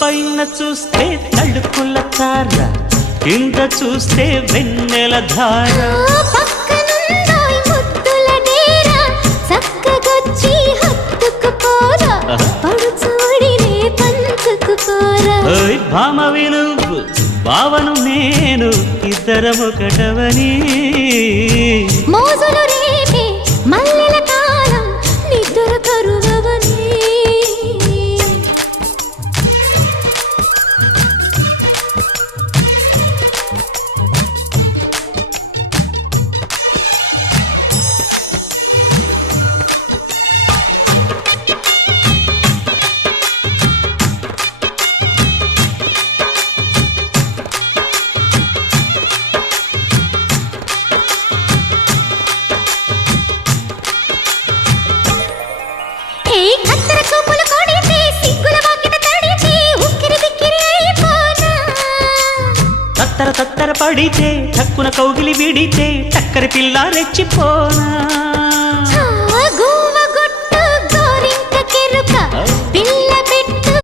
పైన చూస్తే తడుకుల తార, కింద చూస్తే వెన్నెల ధార. పక్కనుందోయ్ ముద్దుల డేరా, చక్కగొచ్చి హత్తుకుపోరా, పడుచూడినే పంచుకుపోరా. ఓయ్ భామ విలువు భావను నేను, ఇద్దరమొకటవని. మోజులు రేపే మల్లెల కాలం, నిద్ర కరువవని. తత్తర తత్తర పడితే, తక్కున కౌగిలి విడితే, చక్కరి పిల్ల రెచ్చిపోనా.